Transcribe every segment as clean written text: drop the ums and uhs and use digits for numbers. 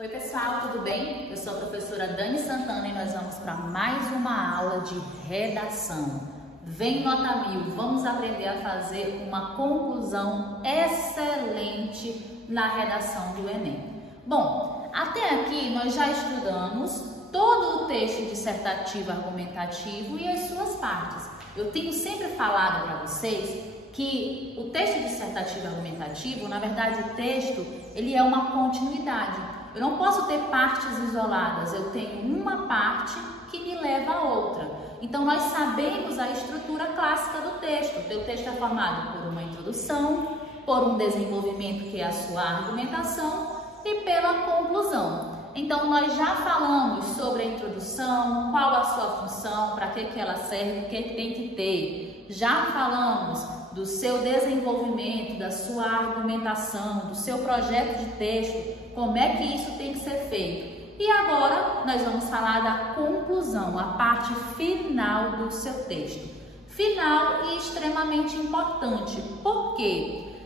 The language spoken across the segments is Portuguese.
Oi pessoal, tudo bem? Eu sou a professora Dani Santana e nós vamos para mais uma aula de redação. Vem nota 1000, vamos aprender a fazer uma conclusão excelente na redação do Enem. Bom, até aqui nós já estudamos todo o texto dissertativo argumentativo e as suas partes. Eu tenho sempre falado para vocês que o texto dissertativo argumentativo, na verdade o texto, ele é uma continuidade. Eu não posso ter partes isoladas, eu tenho uma parte que me leva a outra. Então nós sabemos a estrutura clássica do texto. O teu texto é formado por uma introdução, por um desenvolvimento que é a sua argumentação e pela conclusão. Então nós já falamos sobre a introdução, qual a sua função, para que ela serve, o que tem que ter. Já falamos do seu desenvolvimento, da sua argumentação, do seu projeto de texto, como é que isso tem que ser feito. E agora nós vamos falar da conclusão, a parte final do seu texto. Final e extremamente importante, porque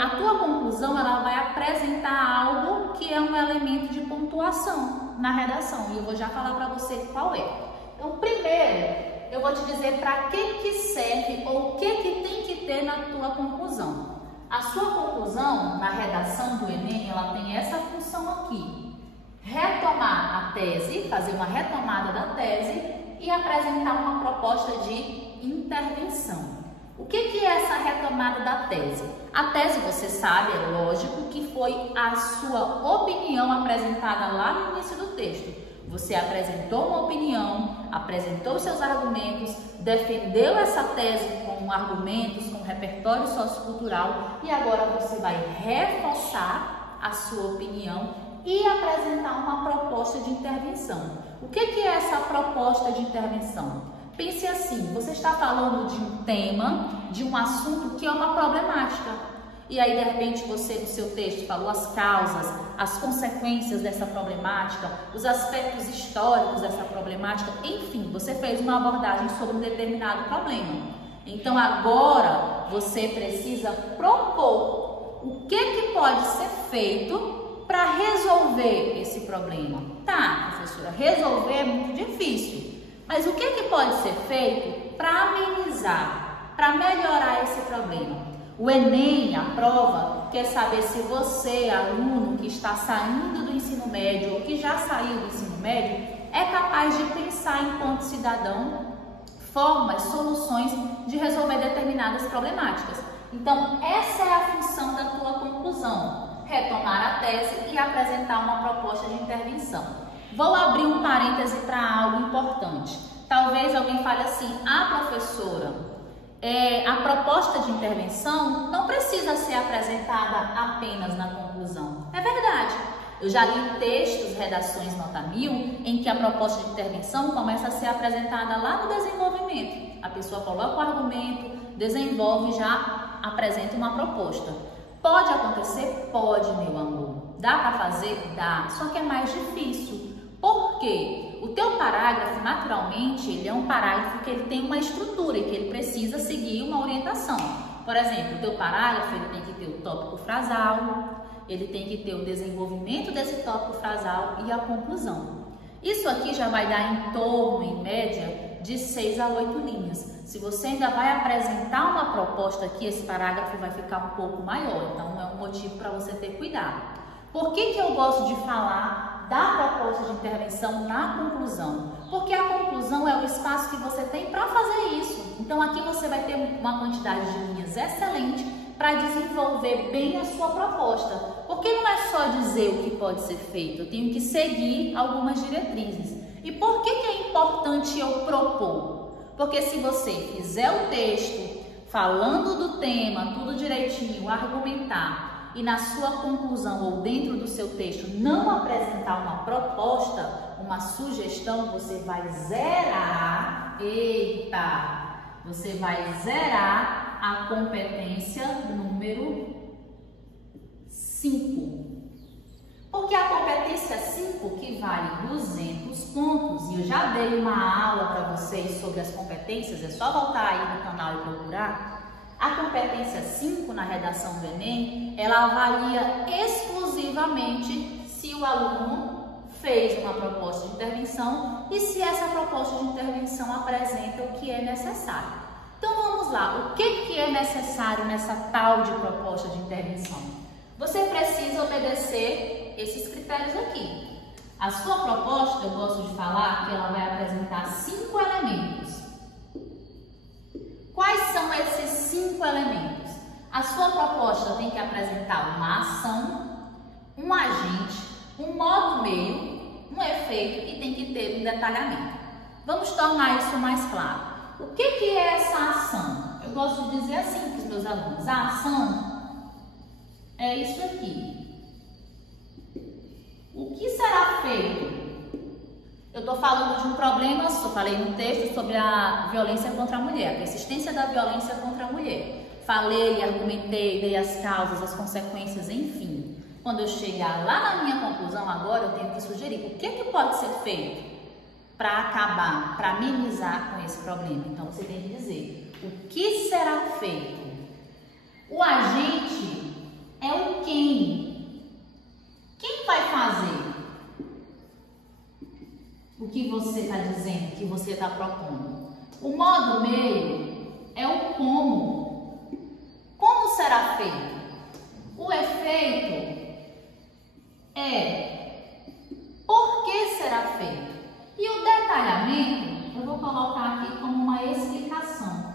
a tua conclusão ela vai apresentar algo que é um elemento de pontuação na redação. E eu vou já falar para você qual é. Então, primeiro, eu vou te dizer para que serve ou o que tem que ter na tua conclusão. A sua conclusão na redação do Enem, ela tem essa função aqui. Retomar a tese, fazer uma retomada da tese e apresentar uma proposta de intervenção. O que é essa retomada da tese? A tese, você sabe, é lógico, que foi a sua opinião apresentada lá no início do texto. Você apresentou uma opinião, apresentou seus argumentos, defendeu essa tese com argumentos, com repertório sociocultural e agora você vai reforçar a sua opinião e apresentar uma proposta de intervenção. O que é essa proposta de intervenção? Pense assim, você está falando de um tema, de um assunto que é uma problemática. E aí, de repente, você no seu texto falou as causas, as consequências dessa problemática, os aspectos históricos dessa problemática, enfim, você fez uma abordagem sobre um determinado problema. Então, agora, você precisa propor o que pode ser feito para resolver esse problema. Tá, professora, resolver é muito difícil. Mas o que pode ser feito para amenizar, para melhorar esse problema? O Enem, a prova, quer saber se você, aluno que está saindo do ensino médio ou que já saiu do ensino médio, é capaz de pensar enquanto cidadão formas, soluções de resolver determinadas problemáticas. Então, essa é a função da tua conclusão, retomar a tese e apresentar uma proposta de intervenção. Vou abrir um parêntese para algo importante. Talvez alguém fale assim, professora, a proposta de intervenção não precisa ser apresentada apenas na conclusão. É verdade. Eu já li textos, redações nota 1000, em que a proposta de intervenção começa a ser apresentada lá no desenvolvimento. A pessoa coloca o argumento, desenvolve e já apresenta uma proposta. Pode acontecer? Pode, meu amor. Dá para fazer? Dá. Só que é mais difícil. Por quê? O teu parágrafo, naturalmente, ele é um parágrafo que ele tem uma estrutura e que ele precisa seguir uma orientação. Por exemplo, o teu parágrafo ele tem que ter o tópico frasal, ele tem que ter o desenvolvimento desse tópico frasal e a conclusão. Isso aqui já vai dar em torno, em média, de 6 a 8 linhas. Se você ainda vai apresentar uma proposta aqui, esse parágrafo vai ficar um pouco maior, então é um motivo para você ter cuidado. Por que eu gosto de falar da proposta de intervenção na conclusão? Porque a conclusão é o espaço que você tem para fazer isso. Então aqui você vai ter uma quantidade de linhas excelente para desenvolver bem a sua proposta. Porque não é só dizer o que pode ser feito, eu tenho que seguir algumas diretrizes. E por que é importante eu propor? Porque se você fizer o texto falando do tema, tudo direitinho, argumentar, e na sua conclusão ou dentro do seu texto não apresentar uma proposta, uma sugestão, você vai zerar, você vai zerar a competência número 5. Porque a competência 5, que vale 200 pontos, e eu já dei uma aula para vocês sobre as competências, é só voltar aí no canal e procurar. A competência 5 na redação do Enem, ela avalia exclusivamente se o aluno fez uma proposta de intervenção e se essa proposta de intervenção apresenta o que é necessário. Então vamos lá, o que é necessário nessa tal de proposta de intervenção? Você precisa obedecer esses critérios aqui. A sua proposta, eu gosto de falar que ela vai apresentar 5 elementos. Quais são esses 5 elementos? A sua proposta tem que apresentar uma ação, um agente, um modo meio, um efeito e tem que ter um detalhamento. Vamos tornar isso mais claro. O que é essa ação? Eu gosto de dizer assim para os meus alunos, a ação é isso aqui. O que será feito? Eu estou falando de um problema, eu falei no texto sobre a violência contra a mulher, a persistência da violência contra a mulher. Falei, argumentei, dei as causas, as consequências, enfim. Quando eu chegar lá na minha conclusão agora, eu tenho que sugerir o que pode ser feito para acabar, para minimizar com esse problema. Então, você tem que dizer o que será feito. O agente é o quem. Quem vai fazer o que você está dizendo, que você está propondo? O modo meio é o como. Como será feito? O efeito é por que será feito. E o detalhamento, eu vou colocar aqui como uma explicação.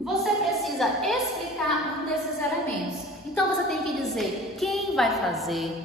Você precisa explicar um desses elementos. Então, você tem que dizer quem vai fazer,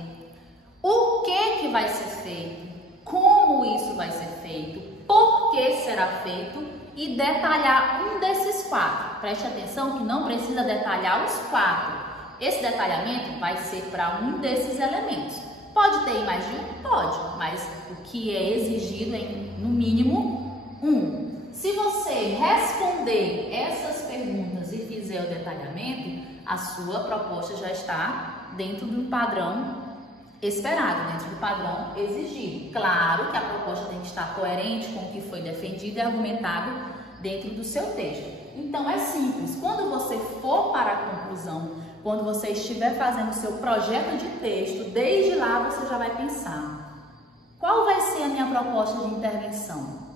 o que vai ser feito, como isso vai ser feito, por que será feito e detalhar um desses 4. Preste atenção que não precisa detalhar os 4. Esse detalhamento vai ser para um desses elementos. Pode ter mais de um? Pode, mas o que é exigido é, no mínimo, 1. Se você responder essas perguntas e fizer o detalhamento, a sua proposta já está dentro do padrão esperado, dentro do padrão exigido. Claro que a proposta tem que estar coerente com o que foi defendido e argumentado dentro do seu texto. Então é simples, quando você for para a conclusão, quando você estiver fazendo o seu projeto de texto, desde lá você já vai pensar: qual vai ser a minha proposta de intervenção?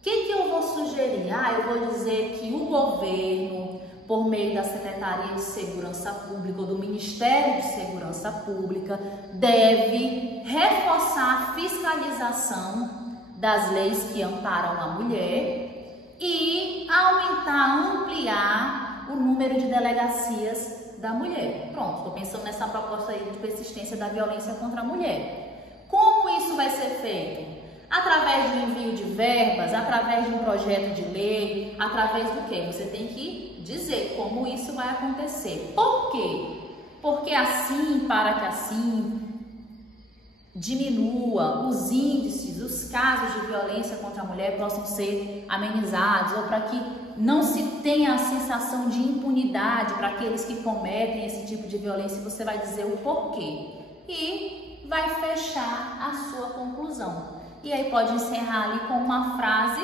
O que eu vou sugerir? Eu vou dizer que o governo, por meio da Secretaria de Segurança Pública ou do Ministério de Segurança Pública, deve reforçar a fiscalização das leis que amparam a mulher e aumentar, ampliar o número de delegacias da mulher. Pronto, estou pensando nessa proposta aí de persistência da violência contra a mulher. Como isso vai ser feito? Através do envio de verbas, através de um projeto de lei, através do quê? Você tem que dizer como isso vai acontecer. Por quê? Porque assim, para que assim diminua os índices, os casos de violência contra a mulher possam ser amenizados, ou para que não se tenha a sensação de impunidade para aqueles que cometem esse tipo de violência, você vai dizer o porquê e vai fechar a sua conclusão. E aí pode encerrar ali com uma frase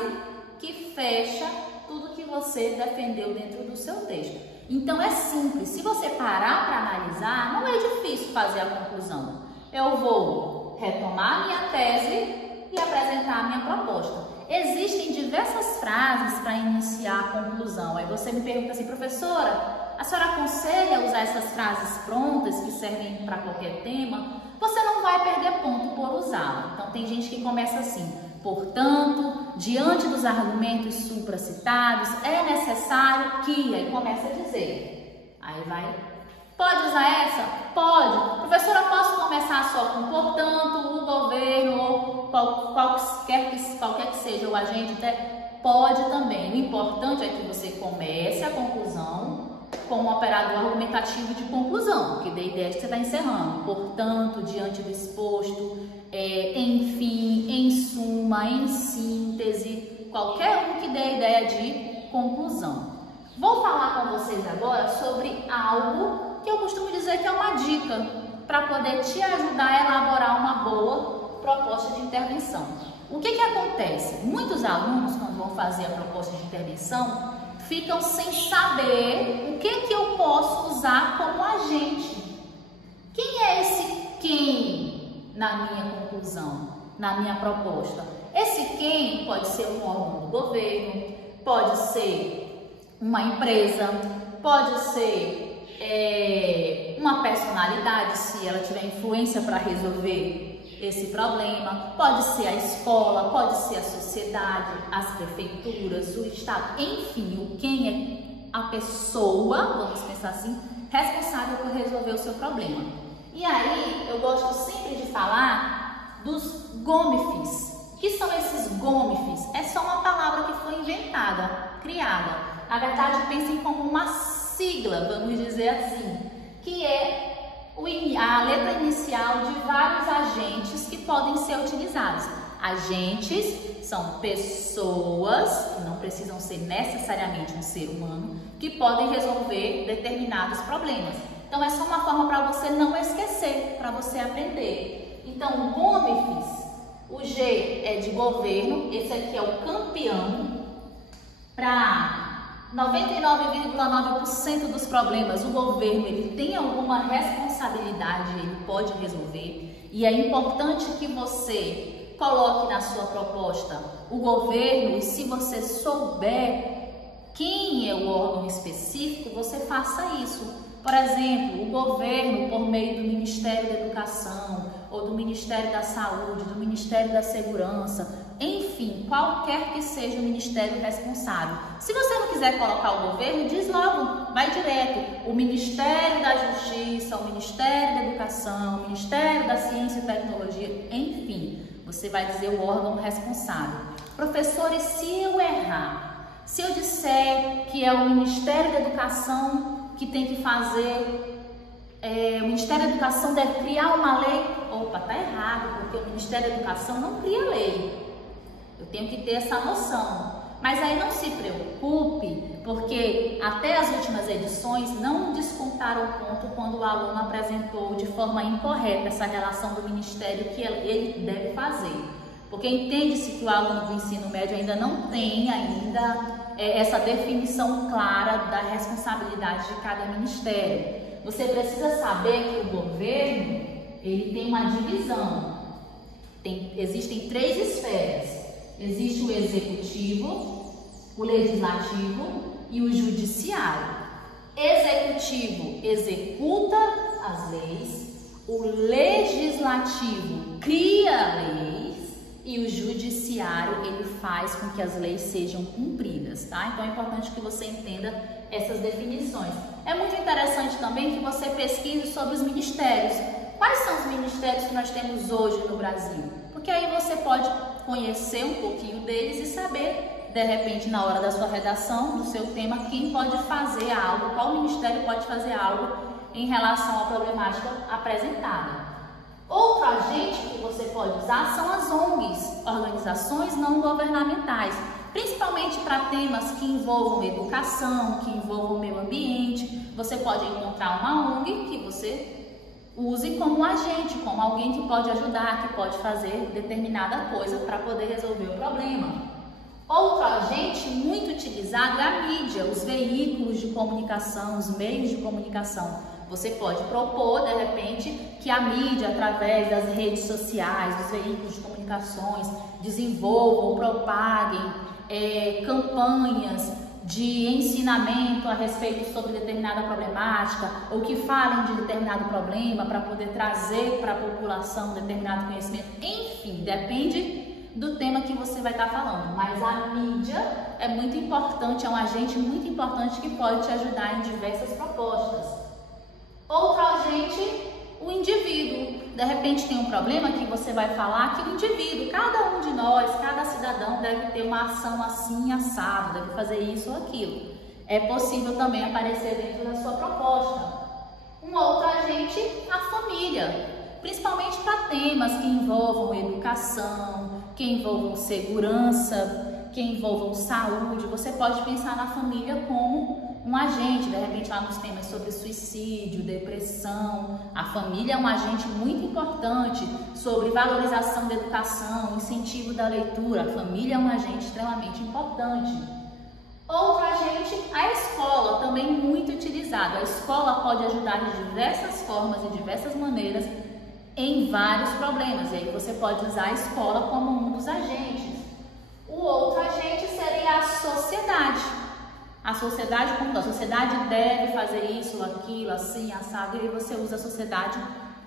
que fecha tudo que você defendeu dentro do seu texto. Então é simples, se você parar para analisar, não é difícil fazer a conclusão. Eu vou retomar a minha tese e apresentar a minha proposta. Existem diversas frases para iniciar a conclusão. Aí você me pergunta assim: professora, a senhora aconselha usar essas frases prontas que servem para qualquer tema? Você não vai perder ponto por usá-la. Então tem gente que começa assim: portanto, diante dos argumentos supracitados, é necessário que... Aí começa a dizer. Aí vai... Pode usar essa? Pode. Professora, posso começar só com portanto, o governo, ou qualquer que seja o agente? Pode também. O importante é que você comece a conclusão com um operador argumentativo de conclusão, que dê ideia de que você está encerrando. Portanto, diante do exposto, enfim, em suma, em síntese, qualquer um que dê a ideia de conclusão. Vou falar com vocês agora sobre algo que eu costumo dizer que é uma dica para poder te ajudar a elaborar uma boa proposta de intervenção. O que acontece? Muitos alunos, quando vão fazer a proposta de intervenção, ficam sem saber o que eu posso usar como agente. Quem é esse na minha conclusão, na minha proposta? Esse quem pode ser um órgão do governo, pode ser uma empresa, pode ser uma personalidade, se ela tiver influência para resolver esse problema, pode ser a escola, pode ser a sociedade, as prefeituras, o estado, enfim, o quem é a pessoa, vamos pensar assim, responsável por resolver o seu problema. E aí, eu gosto sempre de falar dos GOMIFs. O que são esses GOMIFs? É só uma palavra que foi inventada, criada. Na verdade, pensem como uma sigla, vamos dizer assim, que é a letra inicial de vários agentes que podem ser utilizados. Agentes são pessoas, que não precisam ser necessariamente um ser humano, que podem resolver determinados problemas. Então, é só uma forma para você não esquecer, para você aprender. Então, GOMIFs, o G é de governo, esse aqui é o campeão. Para 99,9% dos problemas, o governo ele tem alguma responsabilidade, ele pode resolver. E é importante que você coloque na sua proposta o governo, e se você souber quem é o órgão específico, você faça isso. Por exemplo, o governo, por meio do Ministério da Educação, ou do Ministério da Saúde, do Ministério da Segurança, enfim, qualquer que seja o ministério responsável. Se você não quiser colocar o governo, diz logo, vai direto. O Ministério da Justiça, o Ministério da Educação, o Ministério da Ciência e Tecnologia, enfim, você vai dizer o órgão responsável. Professores, se eu errar, se eu disser que é o Ministério da Educação que tem que fazer, o Ministério da Educação deve criar uma lei, opa, tá errado, porque o Ministério da Educação não cria lei. Eu tenho que ter essa noção. Mas aí não se preocupe, porque até as últimas edições não descontaram o ponto quando o aluno apresentou de forma incorreta essa relação do Ministério que ele deve fazer. Porque entende-se que o aluno do ensino médio ainda não tem essa definição clara da responsabilidade de cada ministério. Você precisa saber que o governo ele tem uma divisão. Existem 3 esferas. Existe o executivo, o legislativo e o judiciário. Executivo executa as leis, o legislativo cria leis e o judiciário ele faz com que as leis sejam cumpridas, tá? Então é importante que você entenda essas definições. É muito interessante também que você pesquise sobre os ministérios. Quais são os ministérios que nós temos hoje no Brasil? Porque aí você pode conhecer um pouquinho deles e saber, de repente, na hora da sua redação, do seu tema, quem pode fazer algo, qual ministério pode fazer algo em relação à problemática apresentada. Outro agente que você pode usar são as ONGs, organizações não governamentais, principalmente para temas que envolvam educação, que envolvam meio ambiente. Você pode encontrar uma ONG que você use como agente, como alguém que pode ajudar, que pode fazer determinada coisa para poder resolver o problema. Outro agente muito utilizado é a mídia, os veículos de comunicação, os meios de comunicação. Você pode propor, de repente, que a mídia, através das redes sociais, dos veículos de comunicações, desenvolvam, propaguem campanhas de ensinamento a respeito sobre determinada problemática, ou que falem de determinado problema para poder trazer para a população determinado conhecimento. Enfim, depende do tema que você vai estar falando, mas a mídia é muito importante, é um agente muito importante que pode te ajudar em diversas propostas. Outro agente, o indivíduo. De repente tem um problema que você vai falar que o indivíduo, cada um de nós, cada cidadão deve ter uma ação assim, assado, deve fazer isso ou aquilo. É possível também aparecer dentro da sua proposta. Um outro agente, a família, principalmente para temas que envolvam educação, que envolvam segurança, que envolvam saúde. Você pode pensar na família como um agente, de repente lá nos temas sobre suicídio, depressão. A família é um agente muito importante sobre valorização da educação, incentivo da leitura. A família é um agente extremamente importante. Outro agente, a escola, também muito utilizado. A escola pode ajudar de diversas formas e diversas maneiras em vários problemas. E aí você pode usar a escola como um dos agentes. O outro agente seria a sociedade. A sociedade, como a sociedade deve fazer isso, aquilo, assim, assado, e aí você usa a sociedade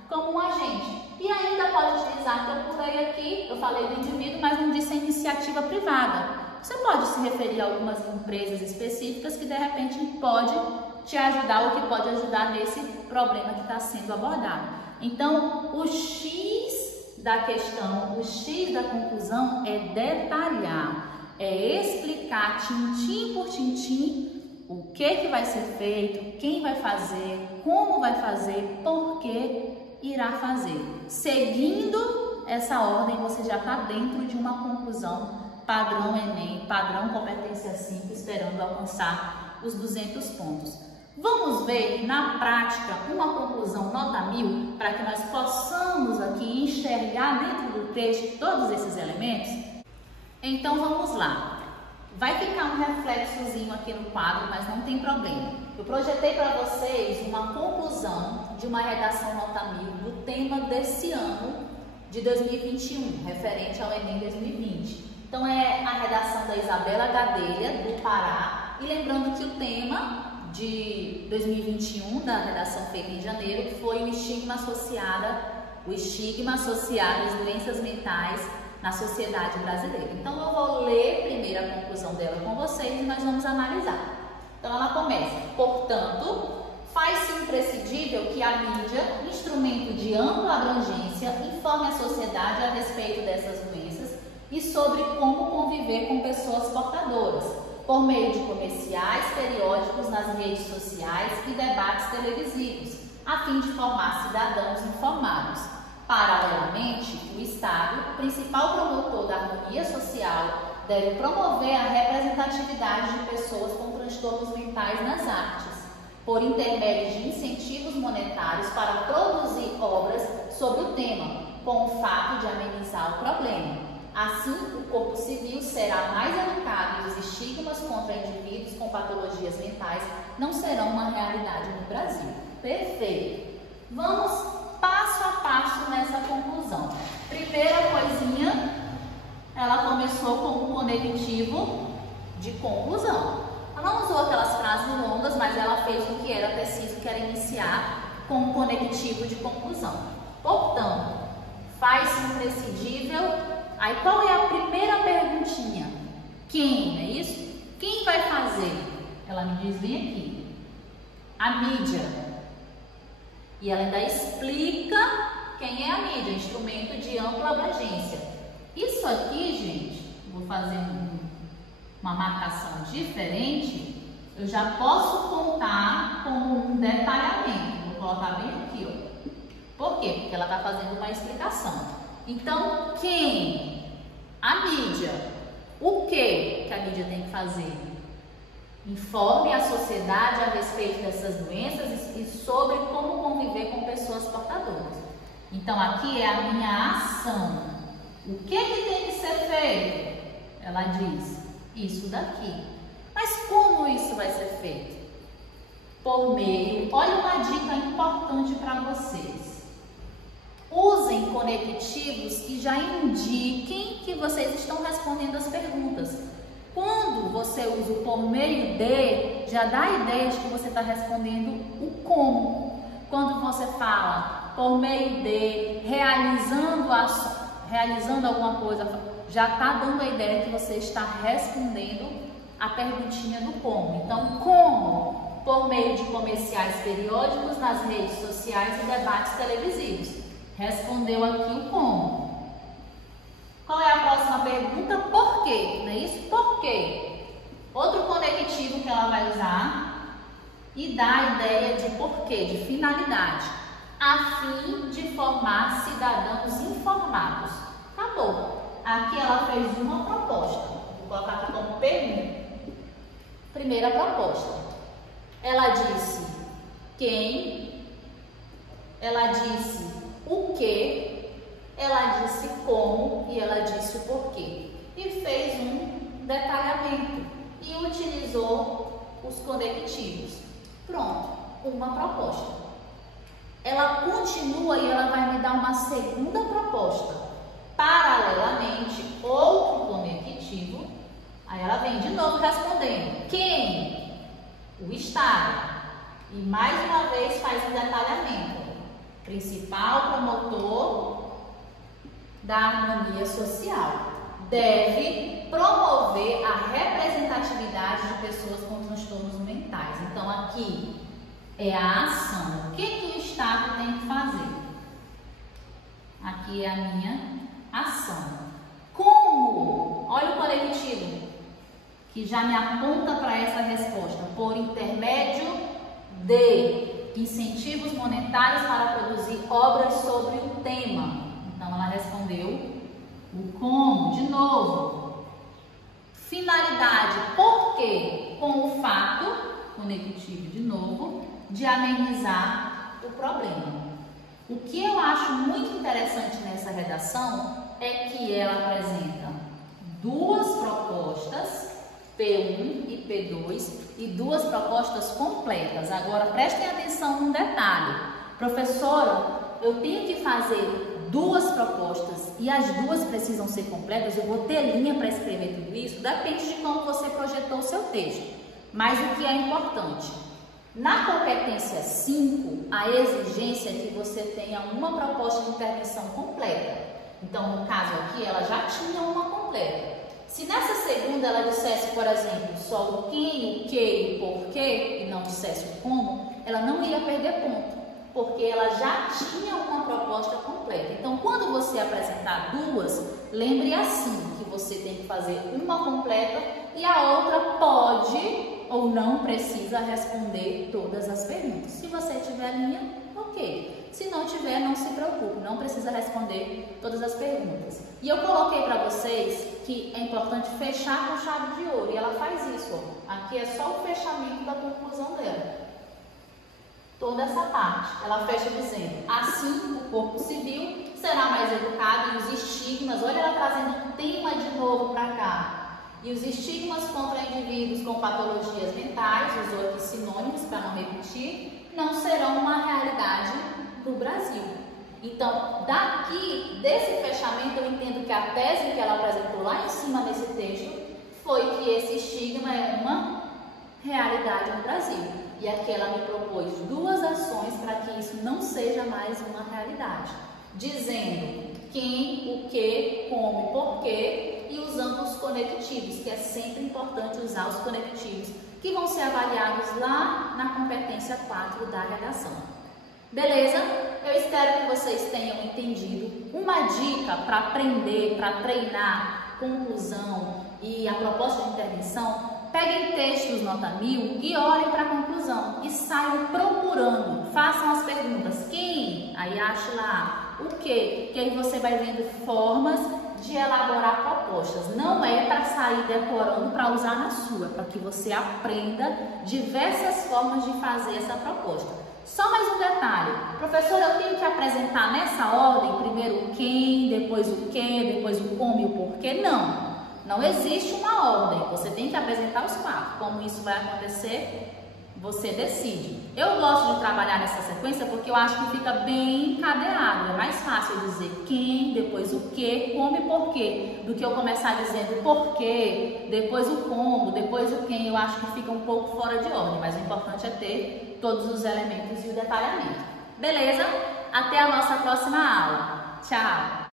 como um agente. E ainda pode utilizar, que eu pulei aqui, eu falei do indivíduo, mas não disse a iniciativa privada. Você pode se referir a algumas empresas específicas que de repente pode te ajudar ou que pode ajudar nesse problema que está sendo abordado. Então, o X da questão, o X da conclusão é detalhar, é explicar tintim por tintim o que vai ser feito, quem vai fazer, como vai fazer, por que irá fazer. Seguindo essa ordem, você já está dentro de uma conclusão padrão Enem, padrão competência 5, esperando alcançar os 200 pontos. Vamos ver na prática uma conclusão nota 1000 para que nós possamos aqui enxergar dentro do texto todos esses elementos? Então vamos lá. Vai ficar um reflexozinho aqui no quadro, mas não tem problema. Eu projetei para vocês uma conclusão de uma redação nota 1000 do tema desse ano de 2021, referente ao Enem 2020. Então é a redação da Isabela Gadelha, do Pará. E lembrando que o tema de 2021, da redação feita em janeiro, foi o estigma associado às doenças mentais na sociedade brasileira. Então eu vou ler primeiro a conclusão dela com vocês e nós vamos analisar. Então ela começa: portanto, faz-se imprescindível que a mídia, instrumento de ampla abrangência, informe a sociedade a respeito dessas doenças e sobre como conviver com pessoas portadoras, por meio de comerciais, periódicos nas redes sociais e debates televisivos, a fim de formar cidadãos informados. Paralelamente, o Estado, principal promotor da harmonia social, deve promover a representatividade de pessoas com transtornos mentais nas artes, por intermédio de incentivos monetários para produzir obras sobre o tema, com o fato de amenizar o problema. Assim, o corpo civil será mais educado e os estigmas contra indivíduos com patologias mentais não serão uma realidade no Brasil. Perfeito! Vamos passo a passo nessa conclusão. Primeira coisinha, ela começou com um conectivo de conclusão. Ela não usou aquelas frases longas, mas ela fez o que era preciso, que era iniciar com um conectivo de conclusão. Portanto, faz-se imprescindível. Aí qual é a primeira perguntinha? Quem, não é isso? Quem vai fazer? Ela me diz bem aqui. A mídia. E ela ainda explica quem é a mídia, instrumento de ampla abrangência. Isso aqui, gente, vou fazer uma marcação diferente, eu já posso contar como um detalhamento. Vou colocar bem aqui, ó. Por quê? Porque ela está fazendo uma explicação. Então, quem? A mídia. O que a mídia tem que fazer? Informe a sociedade a respeito dessas doenças e sobre como conviver com pessoas portadoras. Então, aqui é a minha ação. O que tem que ser feito? Ela diz, isso daqui. Mas como isso vai ser feito? Por meio, olha uma dica importante para vocês. Usem conectivos que já indiquem que vocês estão respondendo as perguntas. Quando você usa o por meio de, já dá a ideia de que você está respondendo o como. Quando você fala por meio de, realizando alguma coisa, já está dando a ideia que você está respondendo a perguntinha do como. Então, como? Por meio de comerciais periódicos nas redes sociais e debates televisivos. Respondeu aqui o como. Qual é a próxima pergunta? Por quê? Não é isso? Por quê? Outro conectivo que ela vai usar e dá a ideia de porquê, de finalidade, a fim de formar cidadãos informados. Acabou. Aqui ela fez uma proposta. Vou colocar aqui como pergunta. Primeira proposta. Ela disse quem, ela disse o que, ela disse como e ela disse o porquê. E fez um detalhamento e utilizou os conectivos. Pronto, uma proposta. ela continua e ela vai me dar uma segunda proposta. Paralelamente, outro conectivo, aí ela vem de novo respondendo. Quem? O Estado. E mais uma vez faz um detalhamento. Principal promotor da harmonia social. Deve promover a representatividade de pessoas com transtornos mentais. Então, aqui é a ação. O que o Estado tem que fazer? Aqui é a minha ação. Como? Olha o conectivo que já me aponta para essa resposta. Por intermédio de incentivos monetários para produzir obras sobre o tema. Então, ela respondeu o como, de novo. Finalidade, por quê? Com o fato, conectivo de novo, de amenizar o problema. O que eu acho muito interessante nessa redação é que ela apresenta duas propostas, P1 e P2, e duas propostas completas. Agora, prestem atenção num detalhe. Professora, eu tenho que fazer duas propostas e as duas precisam ser completas, eu vou ter linha para escrever tudo isso? Depende de como você projetou o seu texto. Mas o que é importante? Na competência 5, a exigência é que você tenha uma proposta de intervenção completa. Então, no caso aqui, ela já tinha uma completa. Se nessa segunda ela dissesse, por exemplo, só o quem, o que e o porquê, e não dissesse o como, ela não ia perder ponto, porque ela já tinha uma proposta completa. Então, quando você apresentar duas, lembre assim, que você tem que fazer uma completa e a outra pode ou não precisa responder todas as perguntas. Se você tiver linha, ok. Se não tiver, não se preocupe, não precisa responder todas as perguntas. E eu coloquei para vocês que é importante fechar com chave de ouro, e ela faz isso. Ó. Aqui é só o fechamento da conclusão dela. Toda essa parte, ela fecha dizendo, assim o corpo civil será mais educado e os estigmas, olha ela trazendo um tema de novo para cá, e os estigmas contra indivíduos com patologias mentais, usou aqui sinônimos para não repetir, não serão uma realidade no Brasil. Então, daqui, desse fechamento, eu entendo que a tese que ela apresentou lá em cima nesse texto foi que esse estigma é uma realidade no Brasil. E aqui ela me propôs duas ações para que isso não seja mais uma realidade. Dizendo quem, o que, como e porquê, e usando os conectivos, que é sempre importante usar os conectivos, que vão ser avaliados lá na competência 4 da redação. Beleza? Eu espero que vocês tenham entendido. Uma dica para aprender, para treinar conclusão e a proposta de intervenção, peguem textos nota 1000 e olhem para a conclusão e saiam procurando, façam as perguntas, quem? Aí ache lá o que aí você vai vendo formas de elaborar propostas. Não é para sair decorando para usar na sua, para que você aprenda diversas formas de fazer essa proposta. Só mais um detalhe, professora, eu tenho que apresentar nessa ordem, primeiro o quem, depois o que, depois o como e o porquê? Não. Não existe uma ordem, você tem que apresentar os 4. Como isso vai acontecer, você decide. Eu gosto de trabalhar nessa sequência porque eu acho que fica bem encadeado. É mais fácil dizer quem, depois o que, como e porquê, do que eu começar dizendo porquê, depois o como, depois o quem. Eu acho que fica um pouco fora de ordem, mas o importante é ter todos os elementos e o detalhamento. Beleza? Até a nossa próxima aula. Tchau!